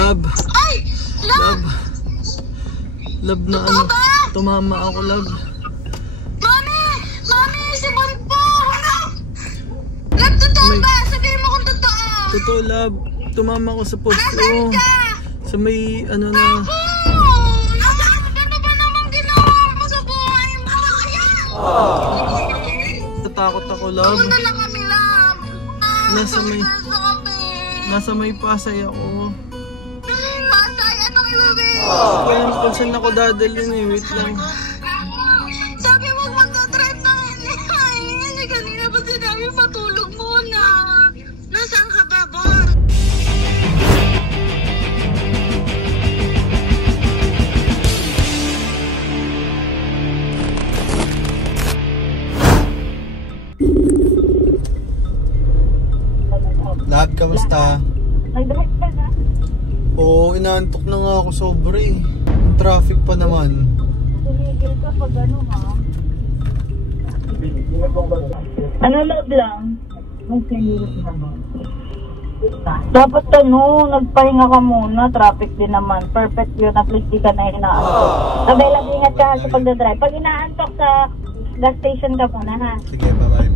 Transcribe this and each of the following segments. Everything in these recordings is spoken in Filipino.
Love. Ay! Love! Love na ano. Tumama ako, love. Mami! Mami! Si Bon po! Love, totoo ba? Sabihin mo kung totoo. Totoo, love. Tumama ako sa posto. Nasaan ka? Sa may ano na. Nasaan ka na ba namang ginawa mo sa buhay mo? Tatakot ako, love. Punta na kami, love. Nasa may Pasay ako. Pasay, anong ibabay? Kung saan ako dadalhin eh, wait lang. Sabi mo magdadrive ng hindi kanina ba sinabi patulog muna? Nasaan ka ba, Bon? Love, kamusta? Nag-drive ka na? Oo, inaantok na nga ako sobra eh. Yung traffic pa naman. Tumigil ka pag ano, ha? Ano, love lang? Dapat nagpahinga ka muna. Traffic din naman. Perfect yun. At least di ka na inaantok. Sabay lang, ingat ka sa pagdadrive. Pag inaantok sa gas station ka muna, ha? Sige, bye-bye.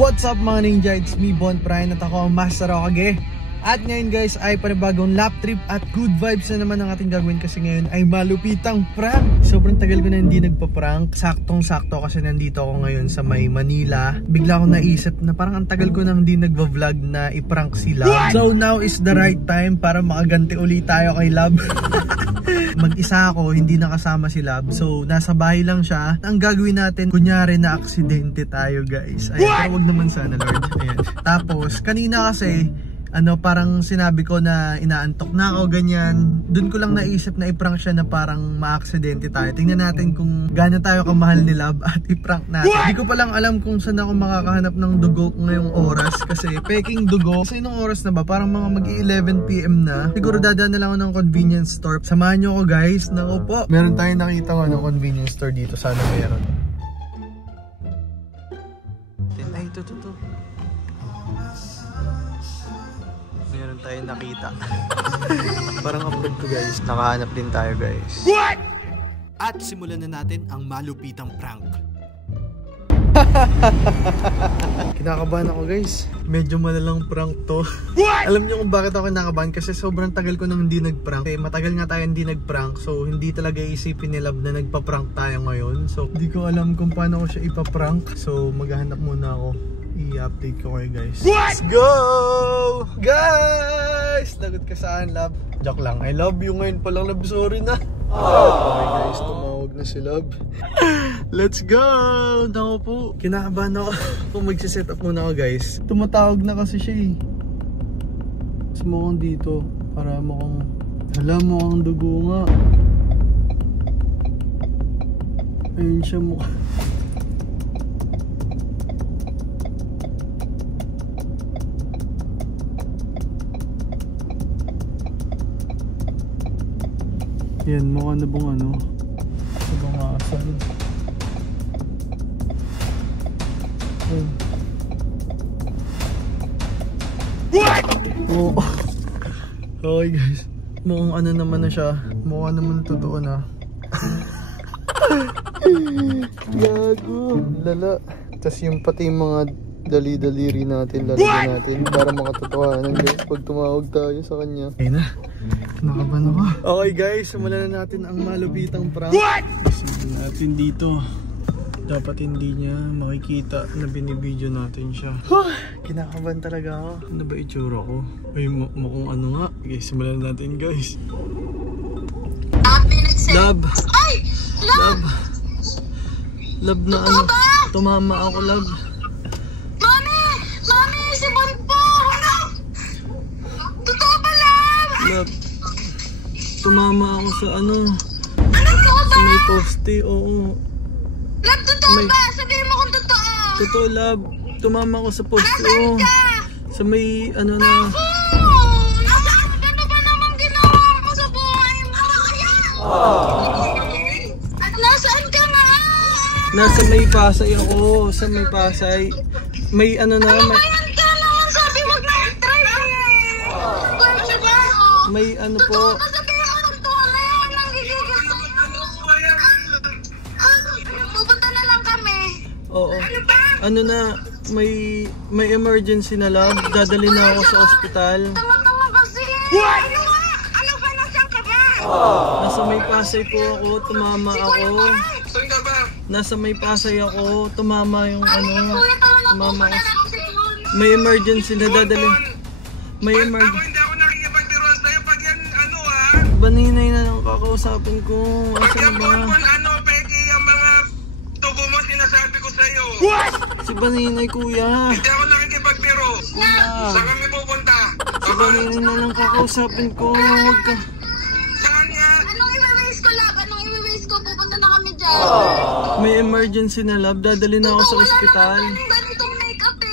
What's up mga ninja? It's me, Bon Prime, at ako ang Master Okage. At ngayon guys ay panibagong lap trip at good vibes na naman ang ating gagawin kasi ngayon ay malupitang prank. Sobrang tagal ko na hindi nagpa-prank. Saktong-sakto kasi nandito ako ngayon sa may Manila. Bigla akong naisip na parang ang tagal ko nang hindi nagva-vlog na i-prank si Love. So now is the right time para makaganti ulit tayo kay Love. Mag-isa ako, hindi nakasama si Love. So nasa bahay lang siya. Ang gagawin natin, kunyari na aksidente tayo guys. Ayan, pero wag naman sana Lord. Ayan. Tapos kanina kasi parang sinabi ko na inaantok na ako, ganyan. Doon ko lang naisip na i-prank siya na parang ma-aksidente tayo. Tingnan natin kung gaano tayo kamahal ni Love at i-prank natin. Hindi ko palang alam kung saan ako makakahanap ng dugo ngayong oras kasi peking dugo. Kasi inong oras na ba? Parang mga mag-11 PM na. Siguro dadaan na lang ako ng convenience store. Samahan nyo ko guys. Naku po. Meron tayong nakita ko ng convenience store dito. Sana meron. Ay, ito. Meron tayong nakita. Parang upload ko guys. Nakahanap din tayo guys. What? At simulan na natin ang malupitang prank. Kinakabahan ako guys. Medyo malalang prank to. What? Alam niyo kung bakit ako kinakabahan? Kasi sobrang tagal ko nang hindi nag-prank. Matagal nga tayo hindi nag-prank. So hindi talaga isipin ni Love na nagpa-prank tayo ngayon. So hindi ko alam kung paano ko siya ipaprank. So maghahanap muna ako. I-update ko kayo guys. Let's go! Guys! Lagot ka saan, Love? Joke lang. I love you ngayon pa lang, Love. Sorry na. Okay guys, tumawag na si Love. Let's go! Naku po. Kinakabahan ako. Kung magsiset up muna ako guys. Tumatawag na kasi siya eh. Mas mukhang dito. Para mukhang... Alam mo ang dugo nga. Ayun siya mukha. Yan, mukha na bang ano? Sa mga asal. What? Oh. Okay guys. Mukhang ano naman na siya. Mukha naman totoo na. Gago. Lala. Tapos yung pati yung mga dali-daliri natin, lalagyan natin para makatotohanan guys pag tumawag tayo sa kanya. Ayun na. Kinakabahan ako. Okay guys, simulan na natin ang malupitang prank. Simulan natin dito. Dapat hindi niya makikita na binibideo natin siya. Kinakabahan talaga ako. Ano ba itsura ko? Ay, mukhang ano nga. Okay, simulan natin guys. Love. Ay! Love! Love na ano. Tumama ako, Love. Mami! Mami! Si Bon po! Totoo ba, Love? Love. Tumama ako sa ano. Ano to ba? Sa may poste, oo. Love, totoo ba? Sabihin mo kung totoo. Totoo, Love. Tumama ako sa poste, oo. Sa may ano na. Nasaan ka na ba namang ginawa mo sa buhay mo? Nasaan ka na? Nasa may Pasay ako. Sa may Pasay. May ano na. Ayan ka naman, sabi wag na i-drive eh. May ano po. Sabihin mo ng tunay. Nanggigigil sa'yo. Pupunta na lang kami. Oo. Ano na, may emergency na love. Dadali na ako sa ospital. Tama-tama kasi. What? Ano ba? Nasaan ka ba? Nasa may Pasay po ako, tumama ako. Saan ka ba? Nasa may Pasay ako, tumama yung ano. Kuya, tama na po. Tumama Wala ako. na ako si John. May emergency na dadali. May Ako emergency. hindi ako nakikipagbiro sa'yo pag yan ano ha. Baninay na lang kakausapin ko. Pag Asa na yan ba? bonbon ano, peki yung mga tubo mo sinasabi ko sa'yo. Si Baninay kuya. Hindi ako nakikipagbiro. Kuya. Saan kami pupunta? Si Baninay na lang kakausapin ko. Huwag ka. Saan nga? Anong i-waste ko, lab? Anong i-waste ko? Pupunta na kami dyan. May emergency na love. Dadali na ako sa ospital. Wala naman ganitong makeup eh.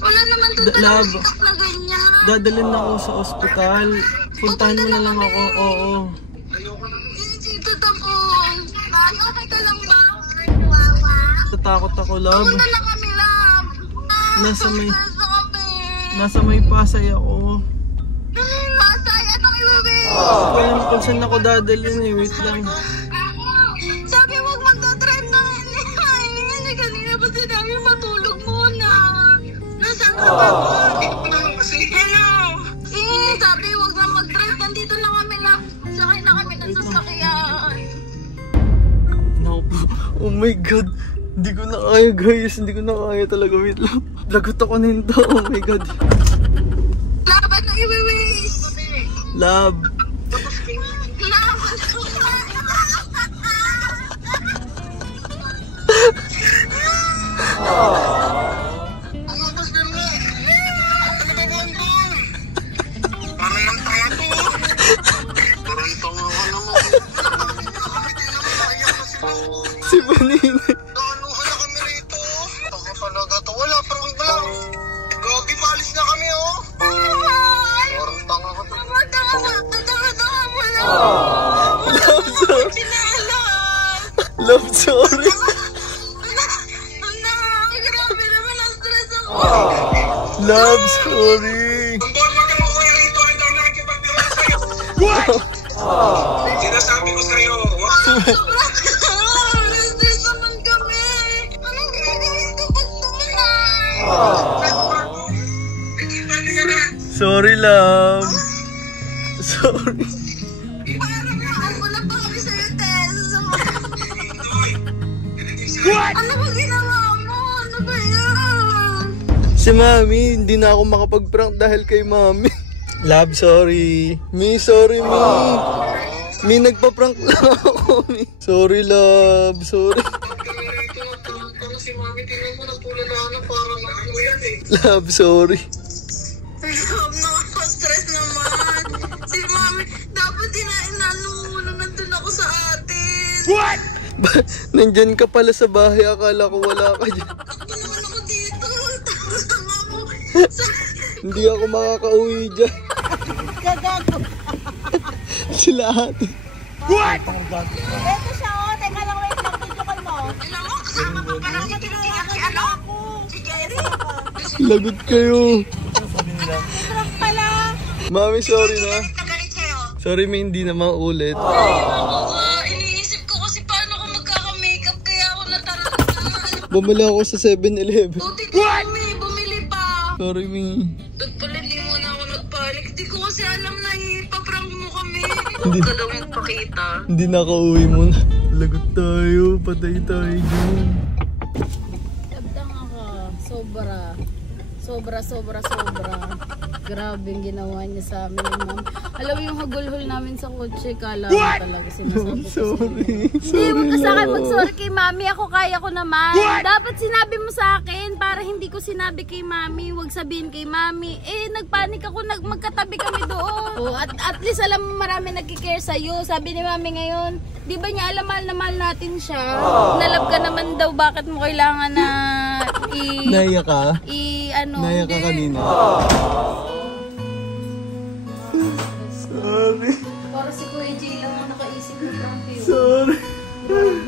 Wala naman doon Lab. talagang makeup na ganyan. Dadalhin na ako sa ospital. Puntahan mo na lang ako. Oo. Dito tapon. Ay, okay ka lang ba? Wawa. Tatakot ako love. Pupunta na kami, lab. Nasa may- Nasa kami. Nasa may Pasay ako. Masay, anong i-waste? Alam kung saan ako dadalhin eh. Wait lang. Sabi wag magdadrive na hindi kanina pa sinabi matulog muna. Nasaan ka ba? Ito naman kasi. Hello! Sabi wag na mag-drive. Nandito na kami lang. Sakay na kami ng sasakyan. Naku po. Oh my god. Hindi ko na kaya guys. Hindi ko na kaya talaga. Wait lang. Lagot ako nito. Oh my god. Laban na i-waste. Love. Ano ba sila? Ano ba bonbon? Parang ang tanga to. Parang tanga ka naman. Hindi naman naiyak na sila. Si Baninay. Naanuhan na kami rito. Taka talaga to. Wala, parang lang. Gagi, palis na kami oh. Parang tanga ka to. Tanga mo lang. Love, sorry. Sinalan. Love, sorry. Grabe naman ang stress ako. Love, sorry. Bonbon, wag ka makuya rito. Hindi ako nakikipagbiro sa'yo. Sinasabi ko sa'yo. Sobrang stress naman kami. Anong gagawin ko pag tumalay? Sorry, love. Sorry. Parang wala pa kami sa'yo, Tess. Ano ba ginawa mo? Ano ba yan? Si Mami, hindi na ako makapag-prank dahil kay Mami. Love, sorry. Mi, sorry, Mi. Mi, nagpa-prank lang ako, Mi. Sorry, love. Sorry. Parang si Mami, tingnan mo, nagpulala na parang ano yan eh. Love, sorry. Love, nakaka-stress naman. Si Mami, dapat inano mo na nandun ako sa atin. What? Nandyan ka pala sa bahay. Akala ko wala ka dyan. Takbo naman ako dito. Tama mo. Hindi ako makakauwi dyan. Gagago. Sila ate. What? Ito siya, oh. Teka lang, wait lang. Video call mo. Alam mo, kasama pa pala si Tinitiyak si ano? Si Jerry. Lagot kayo. Sobrang pala. Mami, sorry na. Nagalit sa'yo. Sorry, may hindi na maulit. Iniisip ko kasi paano ako magkaka-makeup kaya ako nataranta. Bumala ako sa 7-Eleven. Buti kami, bumili pa. Sorry, Mi. Doon pala hindi mo na ako nagpanik. Di ko kasi alam na ipaprank mo kami. Huwag ka daw magpakita. Hindi nakauwi mo na. Lagot tayo. Patay tayo dyan. Tabdang ako. Sobra. Grabe yung ginawa niya sa amin ni ma'am. Alam mo yung hagulhol namin sa kotse, kala mo talaga sinasabi ko Sorry. Hindi, huwag ka sa akin mag-sorry kay mami. Ako kaya ko naman. Dapat sinabi mo sa akin para hindi ko sinabi kay mami. Huwag sabihin kay mami. Nagpanik ako, magkatabi kami doon. At least alam mo marami nagkikare sa'yo. Sabi ni mami ngayon, di ba niya alam mahal na mahal natin siya? Nalab ka naman daw, bakit mo kailangan na Naiyak ka? Naiyak ka hindi. kanina. Sorry. Para si Kuya J lang ang nakaisip ng prank yun. Sorry.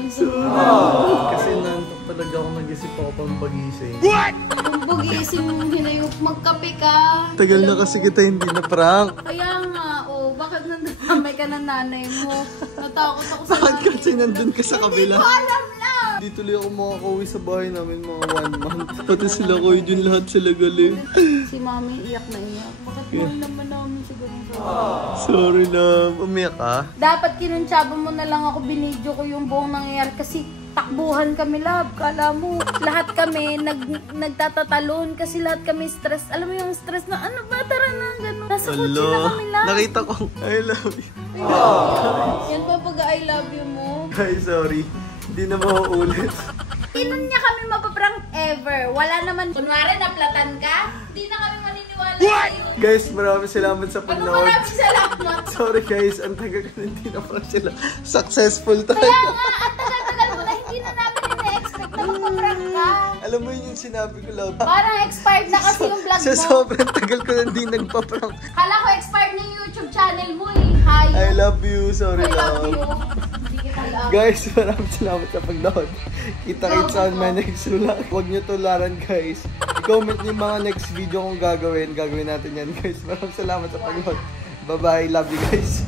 Sorry. Kasi nantok talaga ako nag-isip ako pang pagising. Kung bugising mong hinayok, magkape ka. Tagal na kasi kita hindi na prank. Kaya nga, bakit nandamay ka ng nanay mo? Natakot ako sa Bakit kasi nandun ka sa kabila? Hindi ko alam lang. Di tuloy ako makakauwi sa bahay namin mga 1 month. Pati sila ko yun lahat sila galing. Si mami iyak na iyak. Bakit mahal naman namin siguro sa Sorry na, umiyak ka? Dapat kinuntsaba mo na lang ako, binidyo ko yung buong nangyayari kasi takbuhan kami, love. Kala mo, lahat kami nagtatatalon kasi lahat kami stress. Alam mo yung stress na ano ba, tara na, gano'n. Nasa kotse na kami, love. Nakita ko, I love you. Yan pa pag I love you mo. Guys, sorry. Hindi na mauulit. Hindi niya kami mapaprank ever. Wala naman. Kunwari, naplatan ka, hindi na kami maniniwala sa'yo. Guys, maraming salamat sa Ano panood. maraming salamat? Sorry guys, ang tagal ka hindi na prank sila. Successful tayo. Kaya nga, ang tagal-tagal mo na hindi na namin ina-expect na mapaprank ka. Alam mo yun yung sinabi ko, love. Parang expired na kasi yung vlog Sa mo. sobrang tagal ko na hindi nagpa-prank. Kala ko expired na yung YouTube channel mo eh. Hi. I love you. Sorry, I love love. you. Hindi kita love. Guys, maraming salamat sa pagnood. Kita-kits on my next vlog. Huwag nyo tularan, guys. I-comment nyo yung mga next video kong gagawin. Gagawin natin yan, guys. Maraming salamat sa pagnood. Bye-bye. Love you, guys.